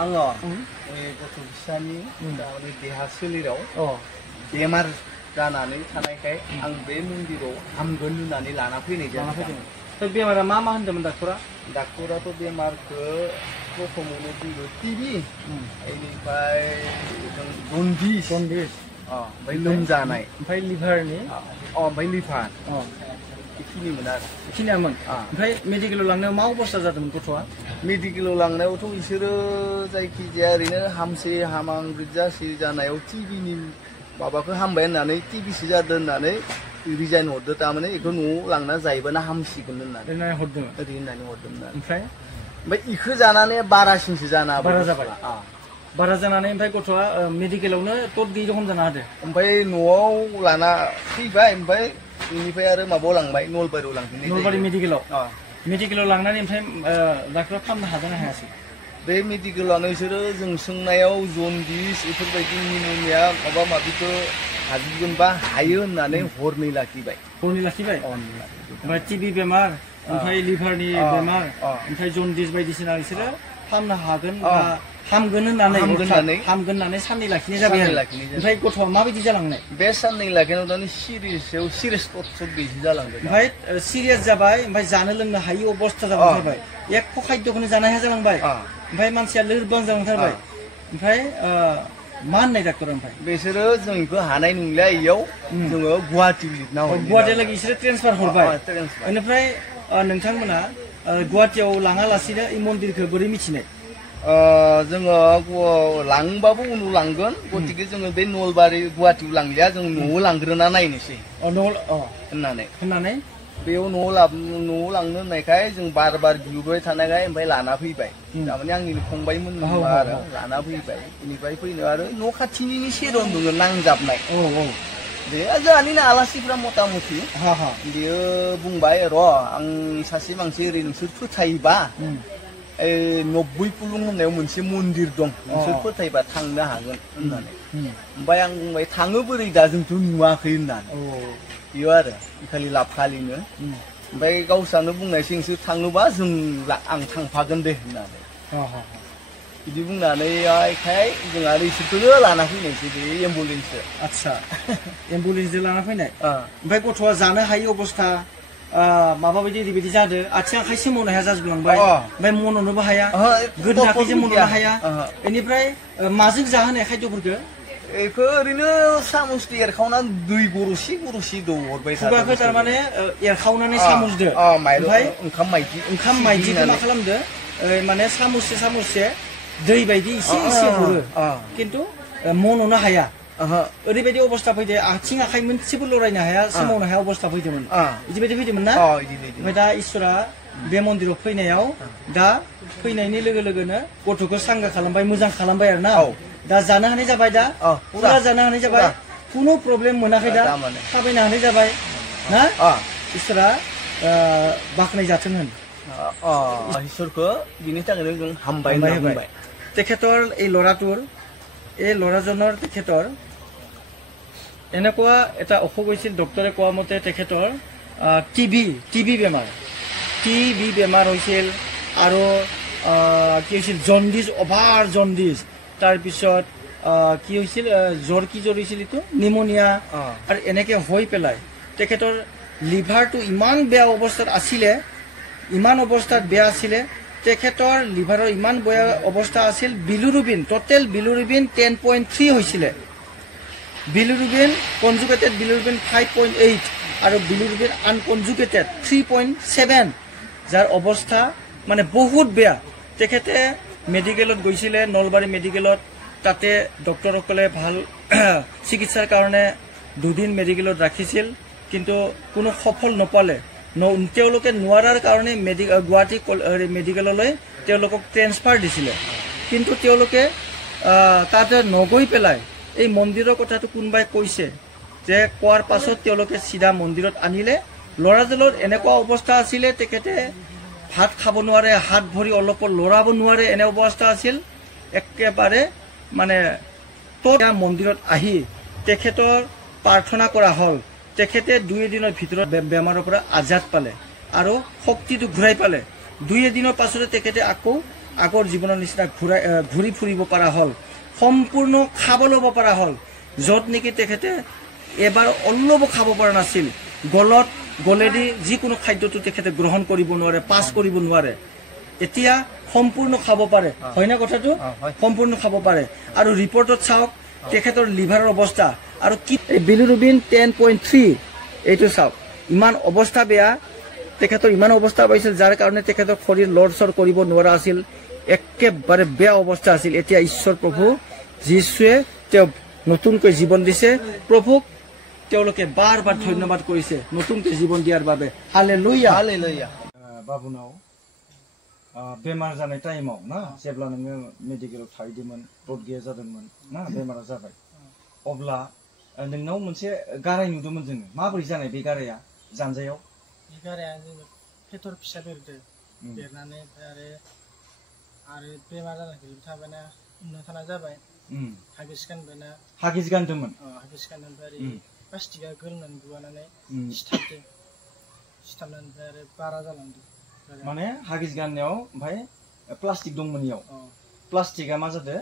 आङो गथ' फिसानि देहा सोलेराव बेमार जानानै थानायखाय आं बे मन्दिराव हामगोन होननानै लाना फैनाय जादों। बेमारा मा होनदोंमोन डाक्टरा? डाक्टराथ' बेमारखौ प्रथमावनो बुंदों टिबि, बेनिफ्राय जन्दिस, ओमफ्राय लोमजानाय, ओमफ्राय लिभारनि, ओमफ्राय लिभार, बेखिनिमोन आरो। बेखिनियामोन। ओमफ्राय मेडिकेलाव लांनायाव मा अबस्था जादोंमोन गथ'आ? मेडिकेलाव लांनायावथ' बिसोरो जायखिजाया ओरैनो हामसे हामां जासे जानायाव टिबिनि माबाखौ हामबाय होननानै टिबिसो जादों होननानै रिजाइन हरदो, थारमाने बेखौ न'आव लांना जायोबाना हामसिगोन होननानै हरदों। ओरै होननानै हरदोंमोन। ओमफ्राय बेखौ जानानै बारासिनसो जाना बारा जाबाय। बारा जानानै ओमफ्राय गथ'आ मेडिकेलावनो टट गैयि रखम जाना होदो। ओमफ्राय न'आव लाना फैबाय, ओमफ्राय बेनिफ्राय आरो माबायाव लांबाय, नलबारियाव लांफिननाय। नलबारि मेडिकेलाव लांनानै ओमफ्राय डाक्टरा फाहामनो हादोंना हायासै? बे मेडिकेलावनो बिसोरो जों सोंनायाव जन्दिस बेफोरबायदि निम'निया माबा माबिखौ हाजोबगोनबा हायो होननानै हरनै लाखिबाय। ओमफ्राय टिबि बेमार, ओमफ्राय लिभारनि बेमार, ओमफ्राय जन्दिस बायदिसिना बिसोरो फाहामनो हागोन बा हामगोन होननानै साननै लाखिनाय जाबाय आरो। ओमफ्राय गथ'आ माबायदि जालांनाय? बे साननै लाखिनायाव दानि सिरियास टर्चर बेसो जालांदों। ओमफ्राय सिरियास जाबाय, ओमफ्राय जानो लोंनो हायि अबस्था जालांथारबाय, एख' खाद्यखौनो जानो हाया जालांबाय, ओमफ्य मानसिया लोरबां जालांथारबाय। ओमफ्राय मा होननाय डाक्टरा? ओमफ्राय बिसोरो जों बेखौ हानाय नंलिया, इयाव जोङो गुवाहाटियाव लिरना हरबाय। गुवाहाटियालागै बिसोरो ट्रेन्सफार हरबाय। बेनिफ्राय नोंथांमोना गुवाहाटियाव लाङालासिनो ई मन्दिरखौ बोरै मिथिनाय? जोङो लांबाबो उनाव लांगोन, गतिके जोङो बे नलबारि गुवाहाटियाव लांलिया, जों न'आव लांग्रोना नायनोसै होननानै बेयाव न'आव लांनो होननायखाय जों बार बिलुबाय थानायखाय ओमफ्राय लाना फैबाय। थारमाने आंनि फंबायमोन आरो लाना फैबाय। बेनिफ्राय फैनो आरो न' खाथिनिनो सेरन दङ नांजाबनाय। बे जोंहानिनो आलासिफ्रा मथा मथि बेयो बुंबाय, र' आं सासे मानसि ओरै नोंसोर फोथायोबा 90 कुलुं होननायाव मोनसे मन्दिर दं, नोंसोर फोथायबा थांनो हागोन होननानै। ओमफ्राय आं बुंबाय, थाङो बोरै दा, जोंथ' नुवाखै होननानै। बेयो आरो खालि लाबखालिनो। ओमफ्राय गावसानो बुंनायसै, नोंसोर थाङोबा आं थांफागोन दे होननानै। बिदि बुंनानै जों आरो इसोरखौनो लाना फैनायसै, बे एम्बुलेन्सजों। आदसा, एम्बुलेन्सजों लाना फैनाय। ओमफ्राय गथ'आ जानो हायि अबस्था, माबा बायदि ओरैबायदि जादों, आथिं आखाइ सोमावनो हाया जाजोबलांबाय, ओमफ्य मन'नोबो हाया, गोदोना आखाइजों मन'नो हाया। बेनिफ्राय माजों जाहोनाय खायद'फोरखौ? बेखौ ओरैनो सामुसजों एरखावनानै दै गरसि दौहरबाय थादों। खुगाखौ थारमाने एरखावनानै सामुसदो, ओमफ्राय ओंखाम माइदि मा खालामदो, माने सामुससे दै बायदि एसे हरो, खिन्थु मन'नो हाया। ओरैबायदि अबस्था फैदो, आथिं आखाइ मोनसेबो लरायनो हाया, सोमावनो हाया अबस्था फैदोंमोन। बिदिबायदि फैदोंमोन ना? ओमफ्राय दा इसोरा बे मन्दिराव फैनायाव, दा फैनायनि लोगो लोगोनो गथ'खौ सांगा खालामबाय, मोजां खालामबाय आरो ना। दा जानो हानाय जाबाय, दा फुरा जानो हानाय जाबाय, खुनु प्रब्लेम मोनाखै, दा थाबायनो हानाय जाबाय ना। इसोरा बाख्नाय जाथों होन। इसोरखौ बिनि थाखायनो जों हामबाय होबाय। তেখেতৰ এই ল'ৰাজনৰ তেখেতৰ এনেকুৱা এটা অসুখ হৈছিল, ডক্টৰে কোৱা মতে তেখেতৰ টিবি বেমাৰ হৈছিল, আৰু কি হৈছিল, জণ্ডিছ, অভাৰ জণ্ডিছ, তাৰপিছত কি হৈছিল, জ্বৰ হৈছিল, এইটো নিমনিয়া, আৰু এনেকৈ হৈ পেলাই তেখেতৰ লিভাৰটো ইমান বেয়া অৱস্থাত আছিলে, তেখেতৰ লিভাৰৰ ইমান বেয়া অৱস্থা আছিল, টোটেল বিলুৰুবিন 10.3 হৈছিলে, বিলুৰুবিন কনজুগেটেড বিলুৰুবিন 5.8, আৰু বিলুৰুবিন আনকনজুগেটেড 3.7, যাৰ অৱস্থা মানে বহুত বেয়া। তেখেতে মেডিকেলত গৈছিলে, নলবাৰী মেডিকেলত, তাতে ডক্টৰসকলে ভাল চিকিৎসাৰ কাৰণে 2 দিন মেডিকেলত ৰাখিছিল, কিন্তু কোনো সফল নাপালে। তেওঁলোকে নোৱাৰাৰ কাৰণে গুৱাহাটী মেডিকেললৈ তেওঁলোকক ট্ৰেন্সফাৰ দিছিলে, কিন্তু তেওঁলোকে তাতে নগৈ পেলাই এই মন্দিৰৰ কথাটো কোনোবাই কৈছে যে, কোৱাৰ পাছত তেওঁলোকে চিধা মন্দিৰত আনিলে। ল'ৰাজনৰ এনেকুৱা অৱস্থা আছিলে, তেখেতে ভাত খাব নোৱাৰে, হাত ভৰি অলপ লৰাব নোৱাৰে, এনে অৱস্থা আছিল। একেবাৰে মানে মন্দিৰত আহি তেখেতৰ প্ৰাৰ্থনা কৰা হ'ল, তেখেতে 2 দিনৰ ভিতৰত বেমাৰৰ পৰা আজাদ পালে আৰু শক্তিটো ঘূৰাই পালে। 2 দিনৰ পাছতে তেখেতে আকৌ আগৰ জীৱনৰ নিচিনা ঘূৰি ফুৰিব পৰা হ'ল, সম্পূৰ্ণ খাব ল'ব পৰা হ'ল, য'ত নেকি তেখেতে এবাৰ অলপো খাব পৰা নাছিল, গলেদি যিকোনো খাদ্যটো তেখেতে গ্ৰহণ কৰিব নোৱাৰে, পাছ কৰিব নোৱাৰে। এতিয়া সম্পূৰ্ণ খাব পাৰে, হয়নে কথাটো? সম্পূৰ্ণ খাব পাৰে। আৰু ৰিপৰ্টত চাওক তেখেতৰ লিভাৰৰ অৱস্থা, আৰু কি বিলিৰুবিন 10.3 এইটো চাওক, ইমান অৱস্থা বেয়া, তেখেতৰ ইমান অৱস্থা পাইছিল যাৰ কাৰণে তেখেতৰ শৰীৰ লৰচৰ কৰিব নোৱাৰা আছিল, একেবাৰে বেয়া অৱস্থা আছিল। এতিয়া ঈশ্বৰ প্ৰভু যীশুৱে তেওঁ নতুনকৈ জীৱন দিছে। প্ৰভুক তেওঁলোকে বাৰ বাৰ ধন্যবাদ কৰিছে নতুনকৈ জীৱন দিয়াৰ বাবে। Hallelujah hallelujah. बाबुनाव बेमार जानाय टाइमाव ना जेब्ला नोङो मेडिकेलाव थाहैदोंमोन, ब्लड गैया जादोंमोन ना, बेमारा जाबाय, अब्ला नोंनाव मोनसे गाराय नुदोंमोन जोङो। माबोरै जानाय बे गाराया जानजायाव? बे गाराया जोङो फेटर फिसा बेरदो, बेरनानै आरो बेमार जानायखौ थाबायना उन्दुना थाना जाबाय, हागिस गानबायना, हागिस गानदोंमोन, हागिस गाननानै प्लास्टिकआ गोलनानै गुगानानै सिथाबनानै आरो बारा जालांदों। माने हागिस गाननायाव ओमफ्राय प्लास्टिक दंमोन इयाव, प्लास्टिकआ मा जादों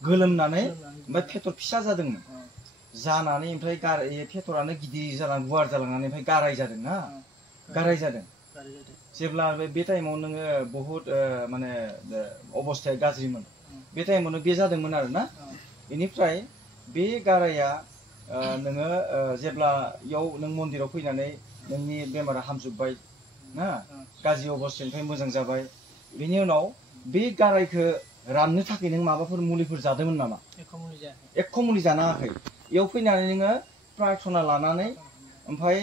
गोलोमनानै ओमफ्राय फेटर फिसा जादोंमोन, जानानै ओमफ्राय फेटरानो गिदिर जानानै गुवार जालांनानै ओमफ्राय गाराय जादों ना, गाराय जादों। जेब्ला बे टाइमाव नोङो बहुद माने अबस्थाया गाज्रिमोन, बे टाइमावनो बे जादोंमोन आरो ना। बेनिफ्राय बे गाराया नोङो जेब्ला इयाव नों मन्दिराव फैनानै नोंनि बेमारा हामजोब्बाय ना, गाज्रि अबस्थानिफ्राय मोजां जाबाय, बेनि उनाव बे गारायखौ राननो थाखाय नों माबाफोर मुलिफोर जादोंमोन नामा? एख' मुलि जानाङाखै। इयाव फैनानै नोङो प्रार्थना लानानै ओमफ्राय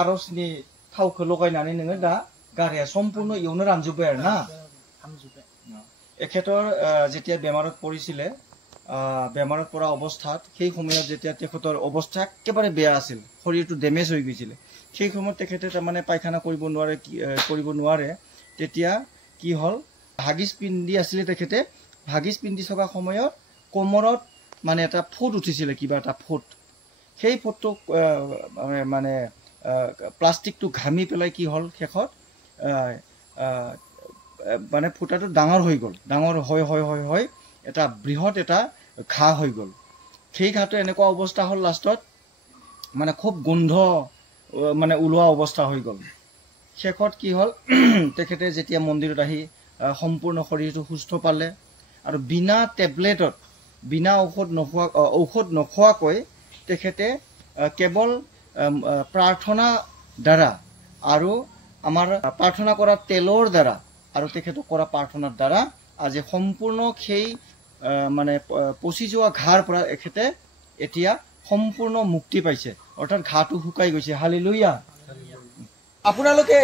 आरजनि थावखौ लगायनानै नोङो दा गाराया सम्पूर्ण इयावनो रानजोब्बाय आरो ना। এখেতৰ যেতিয়া বেমাৰত পৰিছিলে, বেমাৰত পৰা অৱস্থাত সেই সময়ত যেতিয়া তেখেতৰ অৱস্থা একেবাৰে বেয়া আছিল, শৰীৰটো ডেমেজ হৈ গৈছিলে, সেই সময়ত তেখেতে তাৰমানে পায়খানা কৰিব নোৱাৰে, তেতিয়া কি হ'ল, হাগিজ পিন্ধি আছিলে তেখেতে। হাগিজ পিন্ধি থকা সময়ত কোমৰত মানে এটা ফুট উঠিছিলে, কিবা এটা ফুট। সেই ফুটটো মানে প্লাষ্টিকটো ঘামি পেলাই কি হ'ল, শেষত মানে ফুটাটো ডাঙৰ হৈ গ'ল, ডাঙৰ হৈ এটা বৃহৎ এটা ঘাঁ হৈ গ'ল। সেই ঘাঁটো এনেকুৱা অৱস্থা হ'ল লাষ্টত মানে খুব গোন্ধ মানে ওলোৱা অৱস্থা হৈ গ'ল। শেষত কি হ'ল, তেখেতে যেতিয়া মন্দিৰত আহি সম্পূৰ্ণ শৰীৰটো সুস্থ পালে, আৰু বিনা টেবলেটত, বিনা ঔষধ নোখোৱাকৈ তেখেতে কেৱল প্ৰাৰ্থনা দ্বাৰা আৰু আমাৰ প্ৰাৰ্থনা কৰা তেলৰ দ্বাৰা আৰু তেখেতক কৰা প্ৰাৰ্থনাৰ দ্বাৰা আজি সম্পূৰ্ণ সেই মানে পচি যোৱা ঘাঁৰ পৰা এখেতে এতিয়া সম্পূৰ্ণ মুক্তি পাইছে, অৰ্থাৎ ঘাঁটো শুকাই গৈছে। হালেলুয়া। আপোনালোকে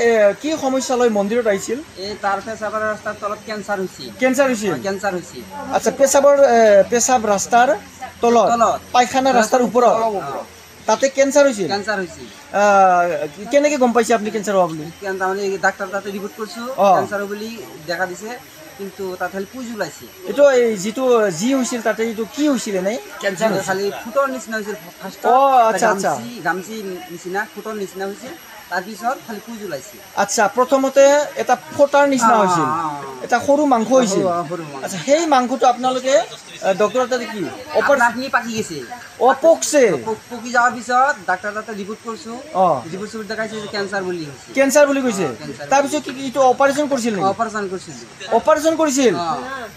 কি সমস্যা লৈ মন্দিৰত আহিছিল? এই তাৰ পেচাবৰ ৰাস্তাৰ তলত কেঞ্চাৰ হৈছে। কেঞ্চাৰ হৈছে? কেঞ্চাৰ হৈছে। আচ্ছা, পেচাব ৰাস্তাৰ তলত, পায়খানা ৰাস্তাৰ ওপৰত, তাতে কেঞ্চাৰ হৈছিল? কেঞ্চাৰ হৈছে। কেনেকে গম পাইছে আপুনি কেঞ্চাৰ হোৱা বুলি? তাৰমানে ডাক্তৰ তাতে ৰিপৰ্ট কৰিছো, কেঞ্চাৰ বুলি দেখা দিছে, কিন্তু তাত খালি পুজ ওলাইছে। এইটো যিটো যি হৈছিল তাতে এইটো কি হৈছিল? এনেই কেঞ্চাৰ খালি ফুটৰ নিচিনা হৈছিল, গামচি নিচিনা ফুটৰ নিচিনা হৈছিল, তাৰপিছত খালি পুজ ওলাইছে। আচ্ছা, প্ৰথমতে এটা ফটাৰ নিচিনা হৈছিল, এটা সৰু মাংস হৈছিল। আচ্ছা, সেই মাংসটো আপোনালোকে ডক্টৰৰ তাতে কি অপাৰেশ্যন পাকি গৈছে? পকছে। পকি যোৱাৰ পিছত ডাক্তৰ তাতে ৰিপৰ্ট কৰিছো, ৰিপৰ্ট দেখাইছে কেঞ্চাৰ বুলি কৈছে। কেঞ্চাৰ বুলি কৈছে। তাৰপিছত কি এইটো অপাৰেশ্যন কৰিছিল? অপাৰেশ্যন কৰিছিল। অপাৰেশ্যন কৰিছিল।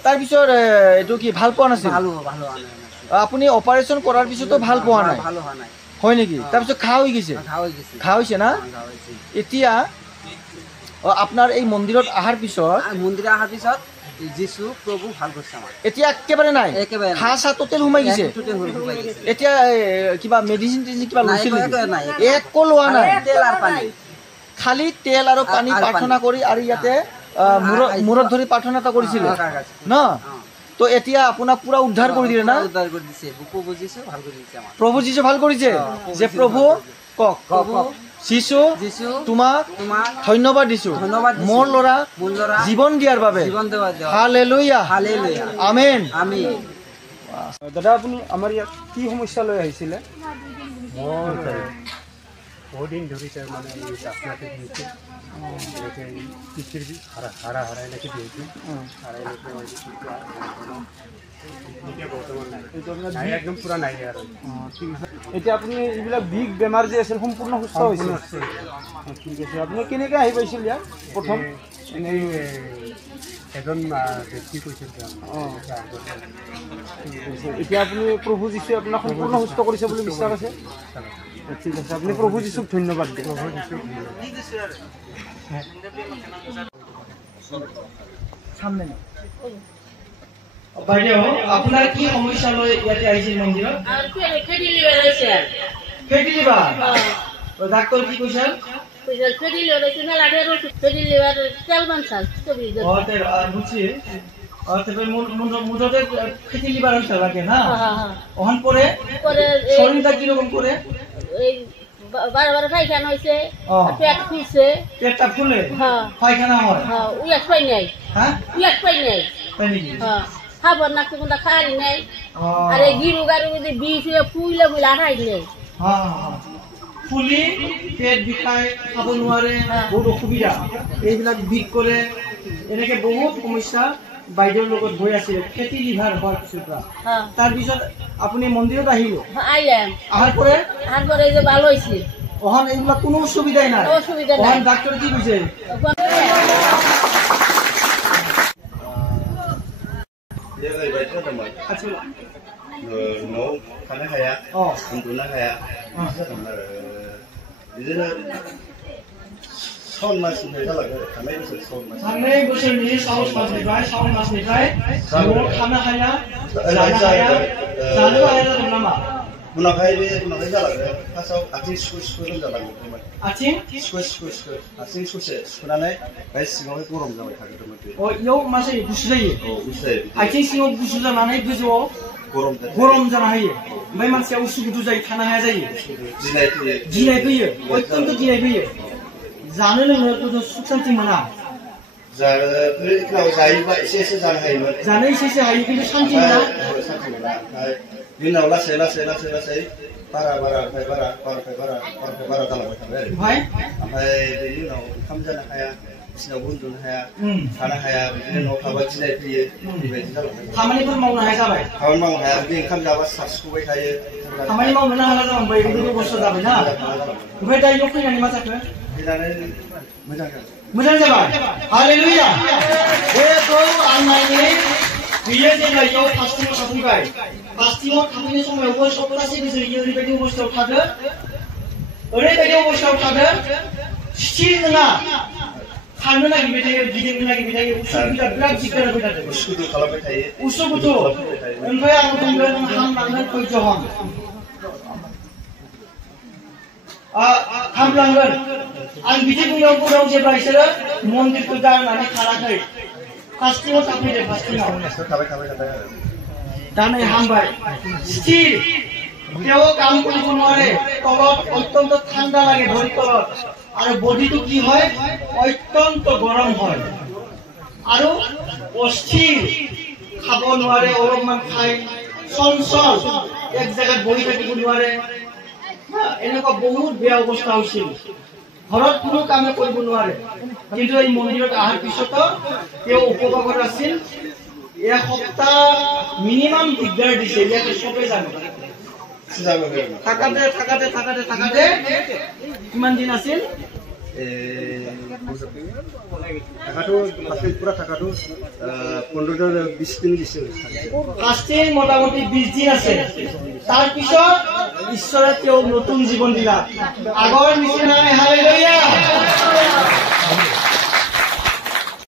তাৰপিছত এইটো কি ভাল পোৱা নাছিল? আপুনি অপাৰেশ্যন কৰাৰ পিছতো ভাল পোৱা নাই? ভাল হোৱা নাই। হয় নেকি? তাৰপিছত ঘাঁ হৈ গৈছে? ঘাঁ হৈছে না? এতিয়া আপোনাৰ এই মন্দিৰত অহাৰ পিছত যিশু প্ৰভু ভাল কৰিছে আমাৰ। এতিয়া একেবাৰে নাই, ঘাঁ চাহ টোটেল সোমাই গৈছে। এতিয়া কিবা মেডিচিন কিবা লৈছিল? একো লোৱা নাই, খালি তেল আৰু পানী প্ৰাৰ্থনা কৰি আৰু ইয়াতে মূৰত ধৰি প্ৰাৰ্থনা এটা কৰিছিলে ন? তো এতিয়া আপোনাক পুৰা উদ্ধাৰ কৰি দিলে না? প্ৰভু যীশু ভাল কৰিছে। যে প্ৰভু কওক, যীশু তোমাক ধন্যবাদ দিছো মোৰ ল'ৰা জীৱন দিয়াৰ বাবে। হালেলুয়া, আমেন। দাদা, আপুনি আমাৰ ইয়াত কি সমস্যা লৈ আহিছিলে? বহুত দিন ধৰি তাৰমানে এই জাপনাতে দিছে এনেকৈ কিস্তিৰ হাৰা এনেকৈ দিছে হাৰা এনেকৈ এতিয়া বৰ্তমান নাই একদম পুৰা নাই আৰু ঠিক আছে এতিয়া আপুনি এইবিলাক বিগ বেমাৰ যে আছিল সম্পূৰ্ণ সুস্থ হৈছে ঠিক আছে আপুনি কেনেকৈ আহি পাইছিল ইয়াত প্ৰথম এনেই এজন ব্যক্তি কৈছিল এতিয়া আপুনি প্ৰভু যীশুৱে আপোনাক সম্পূৰ্ণ সুস্থ কৰিছে বুলি বিশ্বাস আছে ঠিক আছে আপুনি প্ৰভু যীশুক ধন্যবাদ দিয়ে প্ৰভু যীশুক সামনে বাইদেউ আপোনাৰ কি সমস্যা লৈ ইয়াতে আহিছিল মন্দিৰত ফেটি লিভাৰ ডাক্তৰ কি কৈছে ফেটি লিভাৰ লাগে আৰু ফেটি লিভাৰ তেল বানছাল বুঝছি মুঠতে ফেটি লিভার লাগে না ওখান পরে শরীরটা কিরকম করে বারে বারে পায়খানা হয়েছে পেট ফুলছে পেটটা ফুলে পায়খানা হয় উইয়াস পাই নাই উইয়াস পাই নাই খাবার নাকতে কোনটা খাই নাই আর গিরু গাড়ি মধ্যে বিষ হয়ে ফুলে ফুলে আঠাই নেই ফুলি পেট বিষায় খাব নোৱাৰে বহুত অসুবিধা এইবিলাক বিষ কৰে এনেকে বহুত সমস্যা বাইদেউৰ লগত হৈ আছিল ফেটি লিভাৰ হোৱাৰ পিছৰ পৰা তাৰপিছত আপুনি মন্দিৰত আহিল অহাৰ পৰে যে ভালো হয়েছে অহন এইবিলাক কোনো অসুবিধাই নাই অহন ডাক্তৰ কি কৈছে न'आव थानो हाया उन्दुनो हाया बिदिनो सावन मासनिफ्राय जालाङो थांनाय बोसोर थांनाय बोसोरनि सावन मासनिफ्राय न'आव थानो हाया जानोबो हाया जादों नामा उनावहाय जालाङो फार्स्टआव आथिं सुखु लोमजालाङो आथिं सुखु आथिं ससे सुखुनानै बाय सिङावहाय गरम जाबाय थागोरदोंमोन इयाव मा जायो गुसु जायो गुसु जायो आथिं सिङाव गुसु जानानै गोजौआव गरम जानो हायो ओमफ्राय मानसिया उसु गुदु जायो थानो हाया जायो गिनाय फैयो अत्यन्त गिनाय फैयो जानो लोंनो सुख शान्ति मोना जायोबा एसे जानो हायोमोन जानो एसे हायो खिन्थु शान्ति मोना दिनाव लासै बारा जालांबाय थाबाय आरो ओमफ्राय बेनि उनाव ओंखाम जानो हाया बिसिनावबो उन्दुनो हाया थानो हाया बिदिनो न'आव थाबा गिनाय फैयो बेबायदि जालांबाय खामानिफोर मावनो हाया जाबाय खामानि मावनो हाया बिदि ओंखाम जाबा सारसुबाय थायो खामानि मावनो हाला जालांबाय बेबायदि अबस्था जाबायना ओमफ्राय दा इयाव फैनानै मा जाखो फैनानै मोजां जाबाय हालेलुया बेखौ आं नायनो बियो जेब्ला इयाव फास्टिंआव थाफैबाय फास्टिंआव थाफैनाय समावबो सप्तासे गोजौ इयो ओरैबायदि अबस्थायाव थादों स्थिर नङा खारनो नागिरबाय थायो गिदिंनो नागिरबाय थायो उसुबिदा बिराद दिगदार होबाय थादों उसुगुथु खालामबाय थायो उसुगुथु ओमफ्राय आं बुंगोन हामलांगोन धैर्य हं हामलांगोन आं बिदि बुंनायाव जेब्ला बिसोरो मन्दिरखौ गारनानै खाराखै फास्टिंआव थाफैदों फास्टिंआव दा नै हामबाय स्थिर তেওঁ কাম কৰিব নোৱাৰে তলত অত্যন্ত ঠাণ্ডা লাগে ভৰিৰ তলত আৰু বডিটো কি হয় অত্যন্ত গৰম হয় আৰু অস্থিৰ খাব নোৱাৰে অলপমান খাই চঞ্চল এক জায়গাত বহি থাকিব নোৱাৰে এনেকুৱা বহুত বেয়া অৱস্থা হৈছিল ঘৰত কোনো কামে কৰিব নোৱাৰে কিন্তু এই মন্দিৰত অহাৰ পিছতো তেওঁ উপভোগত আছিল এসপ্তাহ মিনিমাম দিগদাৰ দিছে ইয়াতে চবে জানে থাকাতে কিমান দিন আছিল মোটামুটি 20 দিন আছে তাৰপিছত ঈশ্বৰে তেওঁ নতুন জীৱন দিলা আগৰ নিচিনা হালেলুয়া